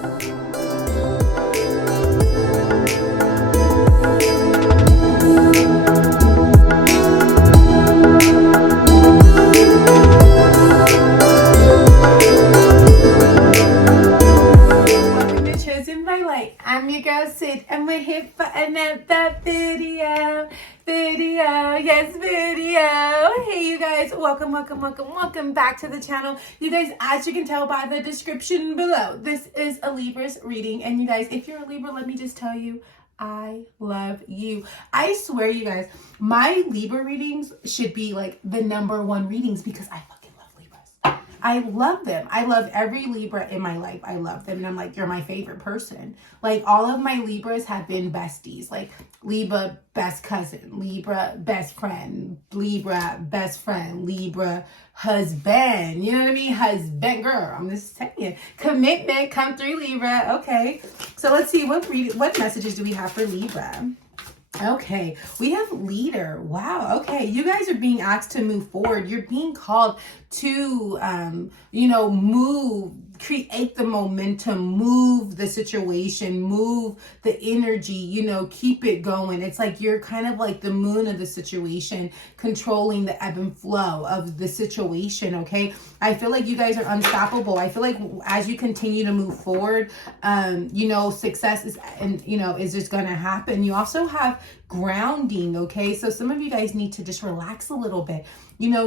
I'm your girl Sid, and we're here for another video. Yes, video. Hey you guys, welcome back to the channel. You guys, as you can tell by the description below, this is a Libra's reading. And you guys, if you're a Libra, let me just tell you, I love you. I swear, you guys, my Libra readings should be like the #1 readings because I fucking love Libras. I love them. I love every Libra in my life. I love them. And I'm like, you're my favorite person. Like, all of my Libras have been besties. Like, Libra, best cousin. Libra, best friend. Libra, best friend. Libra, husband. You know what I mean? Husband, girl. I'm just saying it. Commitment, come through, Libra. Okay. So let's see. What messages do we have for Libra? Okay, we have leader. Wow. Okay, you guys are being asked to move forward. You're being called to, move, create the momentum, move the situation, move the energy, keep it going. It's like you're kind of like the moon of the situation, controlling the ebb and flow of the situation, okay? I feel like you guys are unstoppable. I feel like as you continue to move forward, success is just going to happen. You also have grounding, okay? So some of you guys need to just relax a little bit.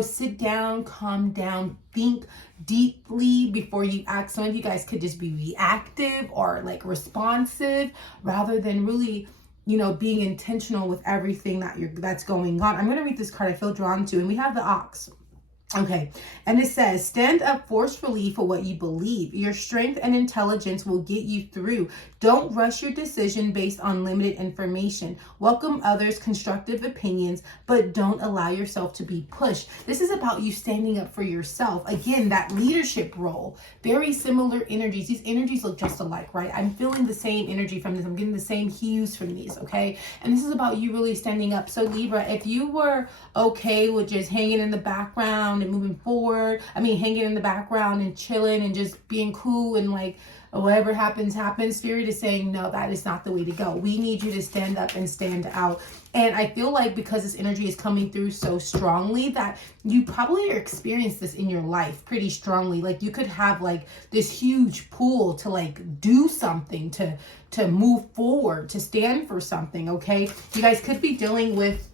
Sit down, calm down, think deeply before you act. Some of you guys could just be reactive or like responsive rather than really, being intentional with everything that's going on. I'm going to read this card I feel drawn to, and we have the Ox. Okay, and it says, stand up forcefully for what you believe. Your strength and intelligence will get you through. Don't rush your decision based on limited information. Welcome others' constructive opinions, but don't allow yourself to be pushed. This is about you standing up for yourself. Again, that leadership role, very similar energies. These energies look just alike, right? I'm feeling the same energy from this. I'm getting the same hues from these, okay? And this is about you really standing up. So Libra, if you were okay with just hanging in the background and moving forward, hanging in the background and chilling and just being cool and like whatever happens, Spirit is saying, no, that is not the way to go. We need you to stand up and stand out. And I feel like because this energy is coming through so strongly that you probably experience this in your life pretty strongly. Like you could have like this huge pull to like do something, to move forward, to stand for something, okay? You guys could be dealing with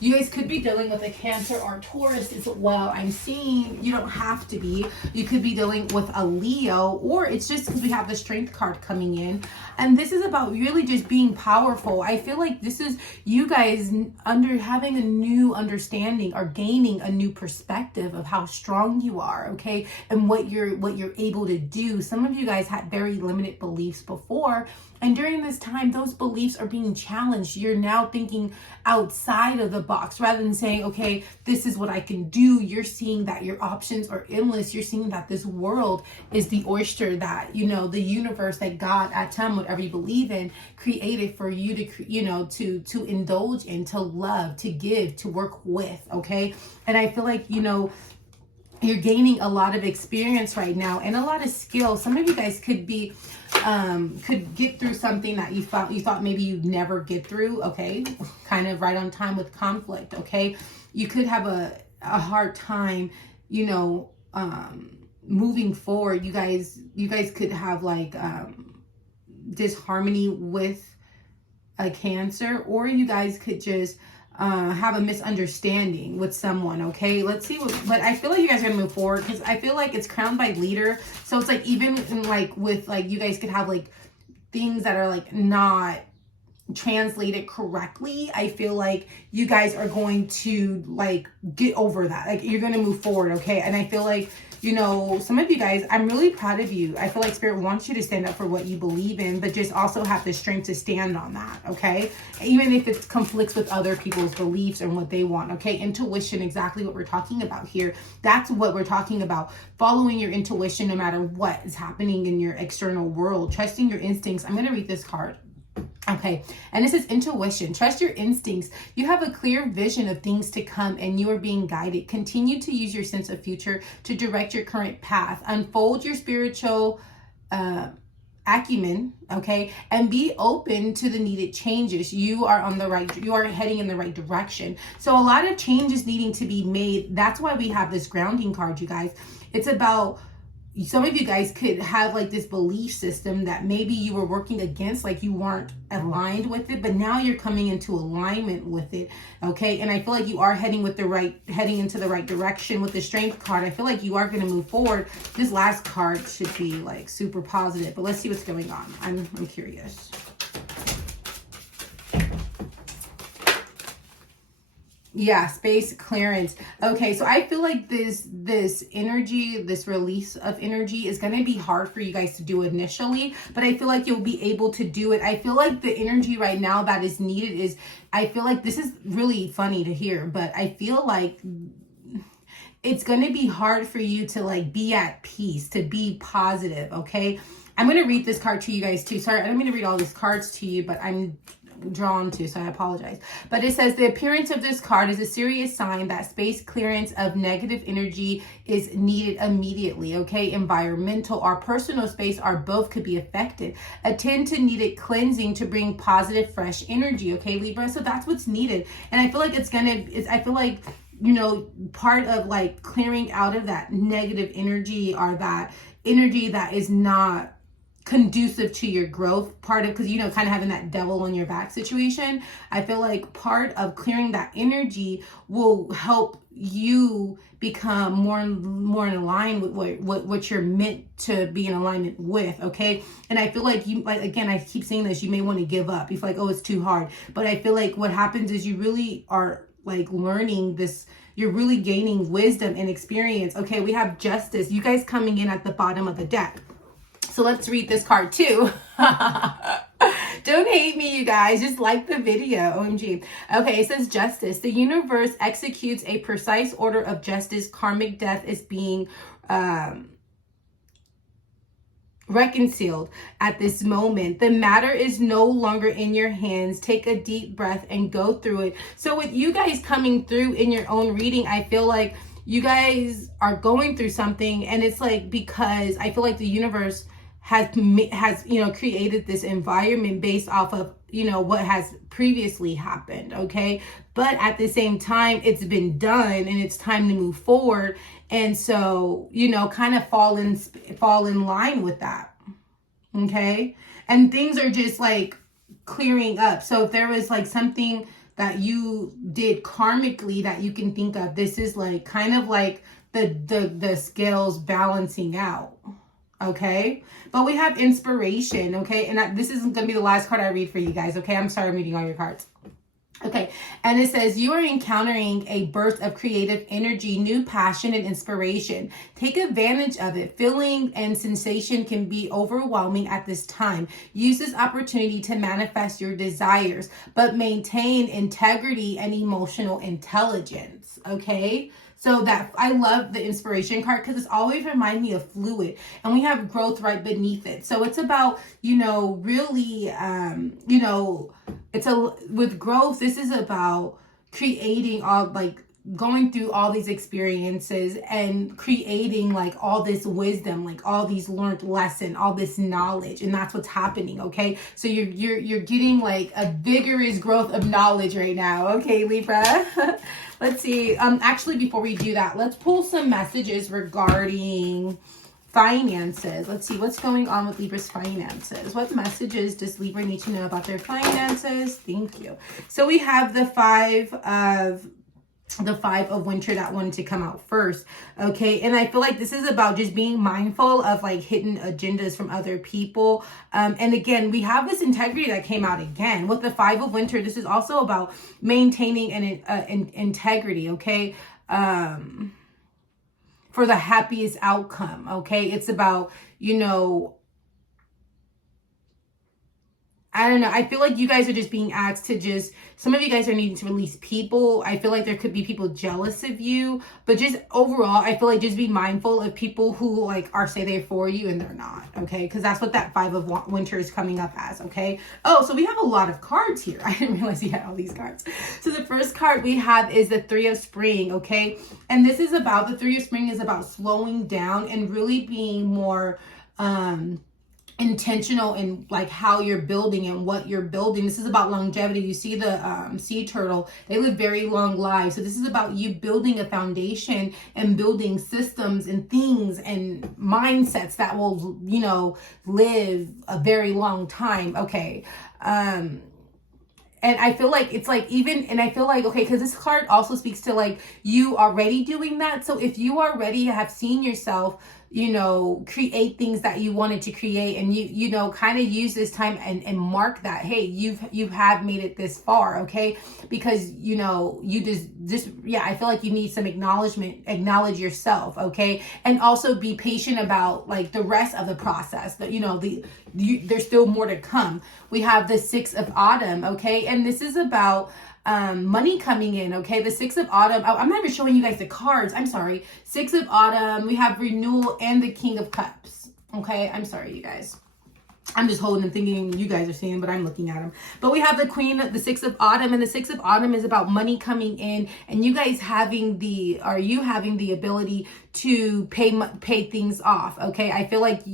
you guys could be dealing with a Cancer or Taurus as well. I'm seeing you don't have to be. You could be dealing with a Leo, or it's just because we have the Strength card coming in. And this is about really just being powerful. I feel like this is you guys having a new understanding or gaining a new perspective of how strong you are, okay? And what you're able to do. Some of you guys had very limited beliefs before, and during this time, those beliefs are being challenged. You're now thinking outside of the box rather than saying, okay, this is what I can do. You're seeing that your options are endless. You're seeing that this world is the oyster that, the universe that God, Atom, whatever you believe in, created for you to, to indulge in, to love, to give, to work with, okay? And I feel like, you're gaining a lot of experience right now and a lot of skill. Some of you guys could get through something that you thought maybe you'd never get through, okay? Kind of right on time with conflict, okay? You could have a hard time, moving forward. You guys could have like disharmony with a Cancer, or you guys could just have a misunderstanding with someone, okay? Let's see but I feel like you guys are gonna move forward because I feel like it's crowned by leader. So it's like even in like with like you guys could have like things that are like not translated correctly. I feel like you guys are going to like get over that. Like you're gonna move forward, okay? And I feel like some of you guys, I'm really proud of you. I feel like Spirit wants you to stand up for what you believe in, but just also have the strength to stand on that, okay? Even if it conflicts with other people's beliefs and what they want, okay? Intuition, exactly what we're talking about here. That's what we're talking about. Following your intuition no matter what is happening in your external world. Trusting your instincts. I'm going to read this card. Okay, and this is intuition. Trust your instincts. You have a clear vision of things to come and you are being guided. Continue to use your sense of future to direct your current path. Unfold your spiritual acumen, okay, and be open to the needed changes. You are heading in the right direction. So a lot of changes needing to be made. That's why we have this grounding card, you guys. It's about, some of you guys could have like this belief system that maybe you were working against, like you weren't aligned with it, but now you're coming into alignment with it, okay? And I feel like you are heading into the right direction with the Strength card. I feel like you are going to move forward. This last card should be like super positive, but let's see what's going on. I'm curious. Yeah, space clearance. Okay, so I feel like this energy, this release of energy is going to be hard for you guys to do initially, but I feel like you'll be able to do it. I feel like the energy right now that is needed is, I feel like this is really funny to hear, but I feel like it's going to be hard for you to like be at peace, to be positive, okay? I'm going to read this card to you guys too. Sorry, I don't mean to read all these cards to you, but I'm drawn to, so I apologize. But it says the appearance of this card is a serious sign that space clearance of negative energy is needed immediately, okay? Environmental or personal space or both could be affected. Attend to needed cleansing to bring positive, fresh energy, okay, Libra? So that's what's needed. And I feel like I feel like, you know, part of like clearing out of that negative energy or that energy that is not conducive to your growth, part of, because, you know, kind of having that devil on your back situation, I feel like part of clearing that energy will help you become more in line with what you're meant to be in alignment with, okay? And I feel like you, like, again, I keep saying this, you may want to give up. You feel like, oh, it's too hard. But I feel like what happens is you really are like learning this, you're really gaining wisdom and experience. Okay, we have Justice, you guys coming in at the bottom of the deck. So let's read this card too. Don't hate me, you guys. Just like the video. OMG. Okay, it says Justice. The universe executes a precise order of justice. Karmic death is being reconciled at this moment. The matter is no longer in your hands. Take a deep breath and go through it. So with you guys coming through in your own reading, I feel like you guys are going through something, and it's like, because I feel like the universe has you know, created this environment based off of, you know, what has previously happened, okay? But at the same time, it's been done and it's time to move forward. And so, you know, kind of fall in line with that, okay? And things are just like clearing up. So if there was like something that you did karmically that you can think of, this is like kind of like the scales balancing out, okay? But we have inspiration, okay? And this isn't going to be the last card I read for you guys, okay? I'm sorry I'm reading all your cards. Okay, and it says you are encountering a burst of creative energy, new passion and inspiration. Take advantage of it. Feeling and sensation can be overwhelming at this time. Use this opportunity to manifest your desires, but maintain integrity and emotional intelligence, okay? So that, I love the inspiration card because it's always remind me of fluid, and we have growth right beneath it. So it's about, you know, really, you know, with growth, this is about creating all, like, going through all these experiences and creating like all this wisdom, like all these learned lesson, all this knowledge, and that's what's happening, okay? So you're getting like a vigorous growth of knowledge right now, okay, Libra? Let's see. Actually, before we do that, let's pull some messages regarding finances. Let's see what's going on with Libra's finances. What messages does Libra need to know about their finances? Thank you. So we have the five of winter that wanted to come out first, okay? And I feel like this is about just being mindful of like hidden agendas from other people. And again, we have this integrity that came out again with the 5 of winter. This is also about maintaining an integrity, okay? For the happiest outcome, okay? It's about, you know, I don't know. I feel like you guys are just being asked to just, some of you guys are needing to release people. I feel like there could be people jealous of you, but just overall, I feel like just be mindful of people who like are say they're for you and they're not, okay? Because that's what that 5 of winter is coming up as, okay? Oh, so we have a lot of cards here. I didn't realize you had all these cards. So the first card we have is the 3 of spring, okay? And this is about, the 3 of spring is about slowing down and really being more, intentional in like how you're building and what you're building. This is about longevity. You see the sea turtle, they live very long lives. So this is about you building a foundation and building systems and things and mindsets that will, you know, live a very long time. Okay. And I feel like it's like even, and I feel like, okay, because this card also speaks to like you already doing that. So if you already have seen yourself, you know, create things that you wanted to create, and you know, kind of use this time and mark that, hey, you have made it this far, okay? Because, you know, you just yeah, I feel like you need some acknowledgement, acknowledge yourself, okay? And also be patient about like the rest of the process, that, you know, there's still more to come. We have the Six of Autumn, okay? And this is about money coming in, okay? The Six of Autumn. Oh, I'm not even showing you guys the cards. I'm sorry. Six of Autumn. We have renewal and the King of Cups, okay? I'm sorry, you guys. I'm just holding and thinking you guys are seeing, but I'm looking at them. But we have the Queen, the Six of Autumn, and the Six of Autumn is about money coming in, and you guys having the ability to pay things off, okay? I feel like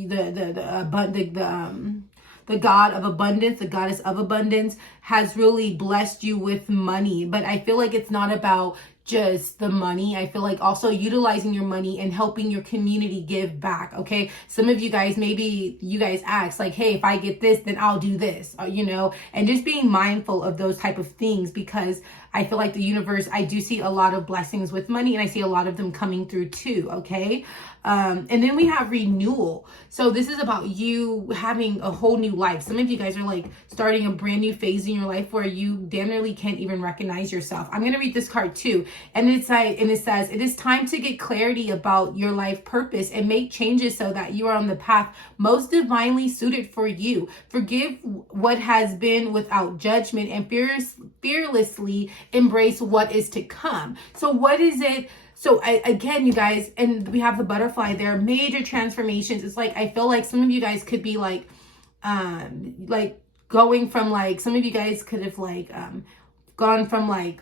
the God of abundance, the goddess of abundance, has really blessed you with money. But I feel like it's not about just the money. I feel like also utilizing your money and helping your community give back, okay? Some of you guys, maybe you guys ask like, hey, if I get this, then I'll do this, you know? And just being mindful of those type of things, because I feel like the universe, I do see a lot of blessings with money, and I see a lot of them coming through too, okay? And then we have renewal. So this is about you having a whole new life. Some of you guys are like starting a brand new phase in your life where you damn nearly can't even recognize yourself. I'm going to read this card too. And it says, it is time to get clarity about your life purpose and make changes so that you are on the path most divinely suited for you. Forgive what has been without judgment and fearlessly embrace what is to come. So what is it? So again, you guys, and we have the butterfly there, major transformations. It's like, I feel like some of you guys could be like going from like, some of you guys could have like, gone from like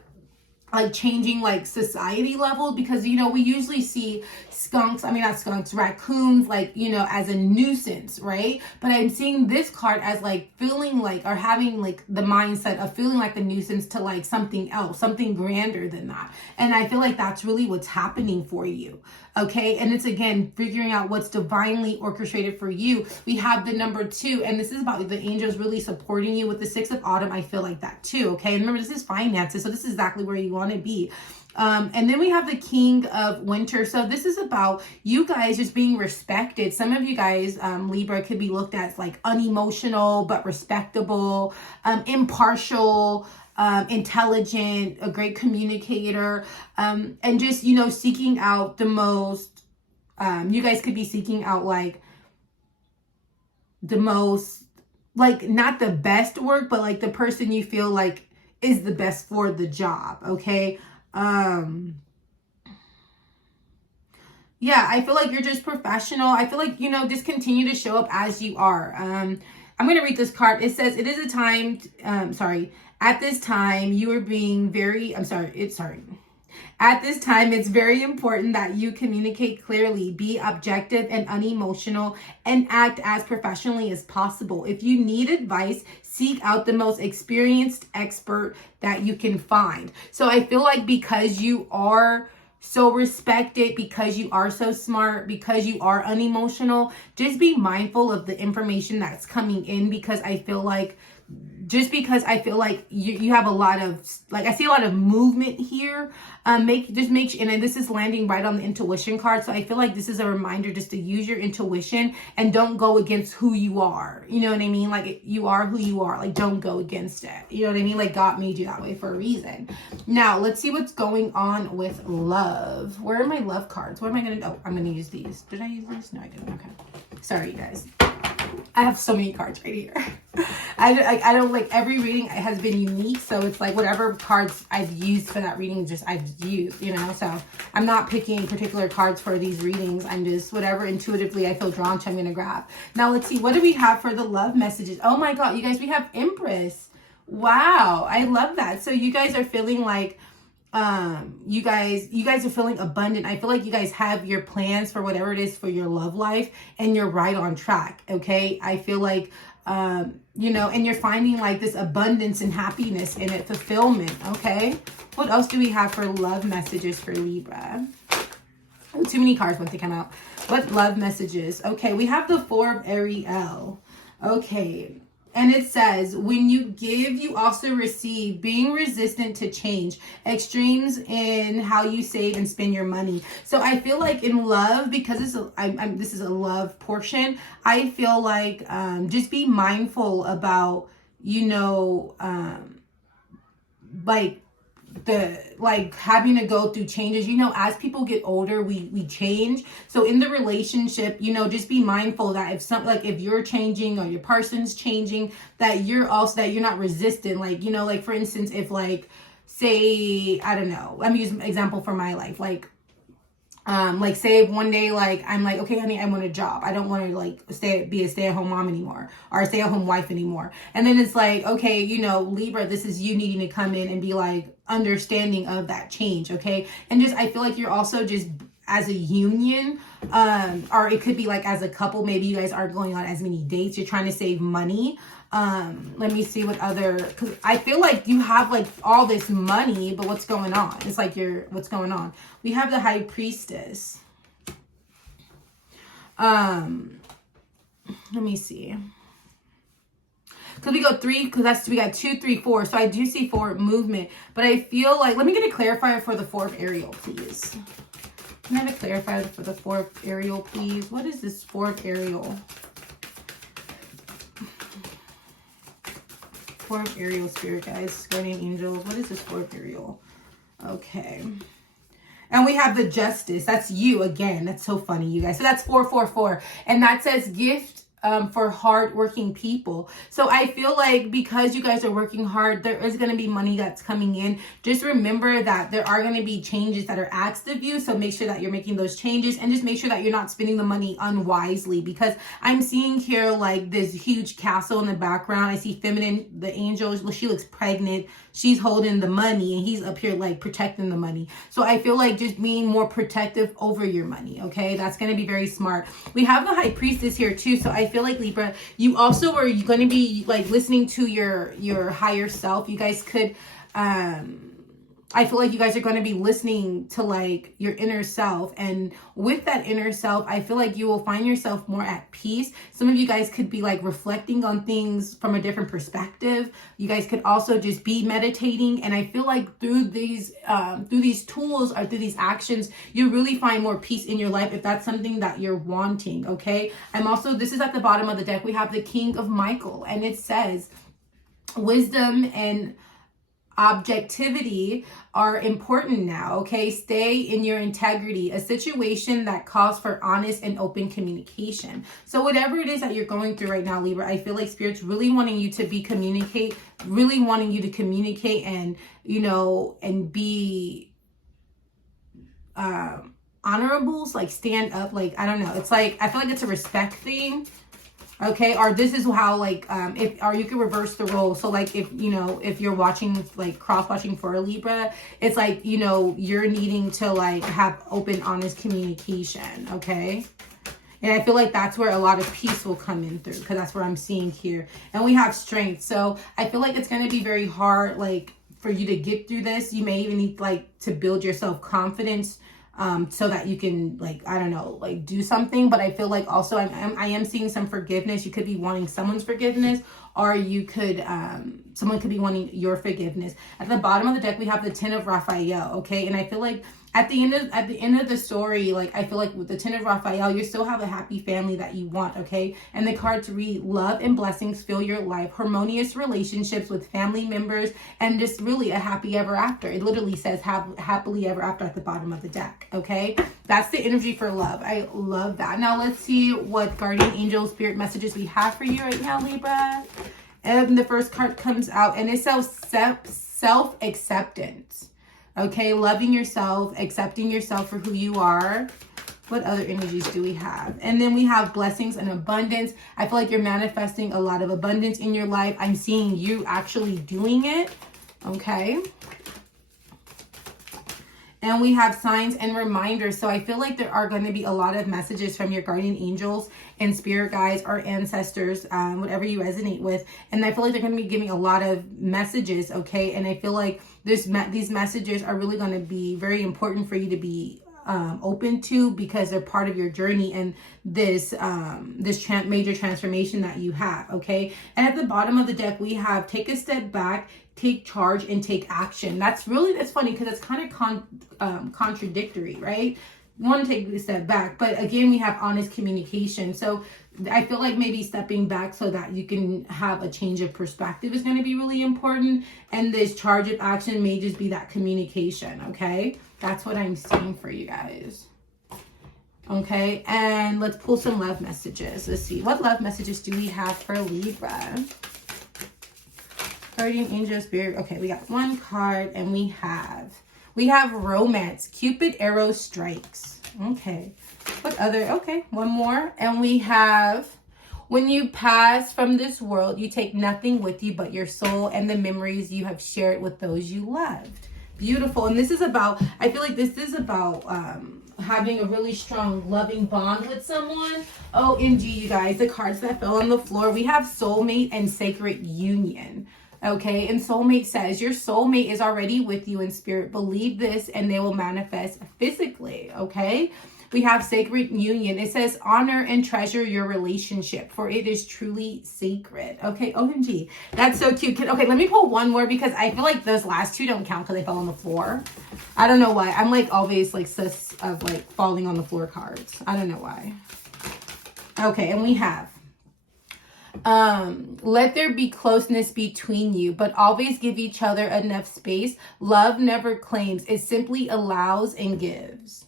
changing like society level, because, you know, we usually see raccoons, like, you know, as a nuisance, right? But I'm seeing this card as like feeling like, or having like the mindset of feeling like the nuisance to like something else, something grander than that. And I feel like that's really what's happening for you, okay? And it's, again, figuring out what's divinely orchestrated for you. We have the number 2, and this is about the angels really supporting you with the Six of Autumn. I feel like that too, okay? And remember, this is finances, so this is exactly where you want to be. And then we have the King of Winter. So this is about you guys just being respected. Some of you guys, Libra, could be looked at as like unemotional but respectable, impartial, intelligent, a great communicator, and just, you know, seeking out the most, you guys could be seeking out like the most, like not the best work, but like the person you feel like is the best for the job, okay? Yeah, I feel like you're just professional. I feel like, you know, just continue to show up as you are. I'm going to read this card. It says, it is a time, at this time you are being very, at this time, it's very important that you communicate clearly, be objective and unemotional, and act as professionally as possible. If you need advice, seek out the most experienced expert that you can find. So I feel like because you are so respected, because you are so smart, because you are unemotional, just be mindful of the information that's coming in, because I feel like you have a lot of, like, I see a lot of movement here. And this is landing right on the intuition card. So I feel like this is a reminder just to use your intuition and don't go against who you are. You know what I mean? Like, you are who you are. Like, don't go against it. You know what I mean? Like, God made you that way for a reason. Now, let's see what's going on with love. Where are my love cards? What am I going to do? Oh, I'm going to use these. Did I use these? No, I didn't. Okay. Sorry, you guys. I have so many cards right here. I don't like, every reading has been unique, so it's like whatever cards I've used for that reading, just I've used, you know. So I'm not picking particular cards for these readings. I'm just whatever intuitively I feel drawn to, I'm gonna grab. Now let's see, what do we have for the love messages? Oh my God, you guys, we have Empress. Wow, I love that. So you guys are feeling like you guys are feeling abundant. I feel like you guys have your plans for whatever it is for your love life, and you're right on track. Okay. I feel like, you know, and you're finding like this abundance and happiness in it, fulfillment. Okay. What else do we have for love messages for Libra? Oh, too many cards want to come out. What love messages? Okay. We have the Four of Ariel. Okay. And it says, when you give, you also receive, being resistant to change, extremes in how you save and spend your money. So I feel like in love, because this is a love portion, I feel like just be mindful about, you know, like having to go through changes. You know, as people get older, we change. So in the relationship, you know, just be mindful that if you're changing or your person's changing, that you're not resistant. Like, you know, like for instance, if like, say, I don't know, let me use an example for my life. Like say one day, like, I'm like, okay, honey, I want a job. I don't want to like be a stay-at-home mom anymore, or a stay-at-home wife anymore. And then it's like, okay, you know, Libra, this is you needing to come in and be like understanding of that change. Okay. And just, I feel like you're also just as a union, or it could be like as a couple, maybe you guys aren't going on as many dates. You're trying to save money. Let me see what other, because I feel like you have like all this money, but what's going on? It's like what's going on? We have the High Priestess. Let me see. Because we go 3, because we got 2, 3, 4. So I do see forward movement, but I feel like, let me get a clarifier for the Four of Ariel, please. Can I have a clarifier for the Four of Ariel, please? What is this Four of Ariel? Four of Ariel, spirit guys, guardian angels. What is this Four of Ariel? Okay. And we have the Justice. That's you again. That's so funny, you guys. So that's 444. And that says gift for hard-working people. So I feel like because you guys are working hard, there is going to be money that's coming in. Just remember that there are going to be changes that are asked of you. So make sure that you're making those changes, and just make sure that you're not spending the money unwisely, because I'm seeing here like this huge castle in the background. I see feminine, the angel, she looks pregnant. She's holding the money and he's up here like protecting the money. So I feel like just being more protective over your money. Okay. That's going to be very smart. We have the High Priestess here too. So I feel like Libra, you also are going to be like listening to your higher self. You guys could, I feel like you guys are going to be listening to like your inner self. And with that inner self, I feel like you will find yourself more at peace. Some of you guys could be like reflecting on things from a different perspective. You guys could also just be meditating. And I feel like through these tools or through these actions, you really find more peace in your life if that's something that you're wanting. Okay. This is at the bottom of the deck. We have the King of Michael, and it says wisdom and objectivity are important now. Okay. Stay in your integrity, a situation that calls for honest and open communication. So whatever it is that you're going through right now, Libra, I feel like Spirit's really wanting you to really wanting you to communicate and, you know, and be, honorable, like stand up, like, I don't know. It's like, I feel like it's a respect thing. Okay, or this is how like or you can reverse the role. So like if you're watching, like cross watching for a Libra, it's like, you know, you're needing to like have open, honest communication. Okay. And I feel like that's where a lot of peace will come in through, because that's what I'm seeing here. And we have strength. So I feel like it's going to be very hard, like for you to get through this. You may even need like to build your self-confidence, so that you can, like, I don't know, like do something. But I feel like also I am seeing some forgiveness. You could be wanting someone's forgiveness, or you could, someone could be wanting your forgiveness. At the bottom of the deck, we have the Ten of Raphael. Okay. And I feel like at the end of the story, like I feel like with the Ten of Raphael, you still have a happy family that you want. Okay. And the cards read love and blessings fill your life, harmonious relationships with family members, and just really a happy ever after. It literally says happily ever after at the bottom of the deck. Okay. That's the energy for love. I love that. Now let's see what guardian angel spirit messages we have for you right now, Libra. And the first card comes out, and it says self-acceptance. Okay, loving yourself, accepting yourself for who you are. What other energies do we have? And then we have blessings and abundance. I feel like you're manifesting a lot of abundance in your life. I'm seeing you actually doing it. Okay. And we have signs and reminders. So I feel like there are going to be a lot of messages from your guardian angels and spirit guides or ancestors, whatever you resonate with. And I feel like they're going to be giving a lot of messages, okay? And I feel like these messages are really going to be very important for you to be open to, because they're part of your journey and this major transformation that you have, okay? And at the bottom of the deck, we have take a step back, take charge, and take action. That's funny because it's kind of contradictory, right? You want to take a step back, but again, we have honest communication. So I feel like maybe stepping back so that you can have a change of perspective is going to be really important. And this charge of action may just be that communication, okay? That's what I'm seeing for you guys. Okay, and let's pull some love messages. Let's see, what love messages do we have for Libra? Guardian angel spirit. Okay, we got one card, and we have romance. Cupid arrow strikes. Okay, what other? Okay, one more, and we have, when you pass from this world, you take nothing with you but your soul and the memories you have shared with those you loved. Beautiful. And this is about, I feel like this is about having a really strong loving bond with someone. OMG, you guys, the cards that fell on the floor, we have soulmate and sacred union. Okay, and soulmate says your soulmate is already with you in spirit. Believe this and they will manifest physically, okay? We have sacred union. It says honor and treasure your relationship, for it is truly sacred. Okay, OMG. That's so cute. Okay, let me pull one more because I feel like those last two don't count because they fell on the floor. I don't know why. I'm like always like sus of like falling on the floor cards. I don't know why. Okay, and we have let there be closeness between you, but always give each other enough space. Love never claims. It simply allows and gives.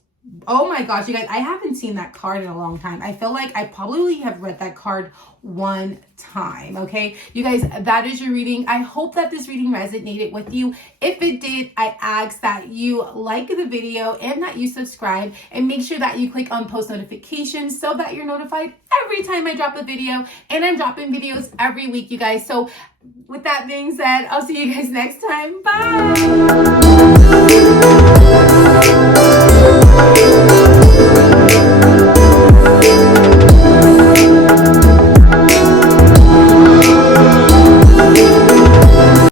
Oh my gosh, you guys, I haven't seen that card in a long time. I feel like I probably have read that card one time, okay? You guys, that is your reading. I hope that this reading resonated with you. If it did, I ask that you like the video and that you subscribe, and make sure that you click on post notifications so that you're notified every time I drop a video. And I'm dropping videos every week, you guys. So with that being said, I'll see you guys next time. Bye!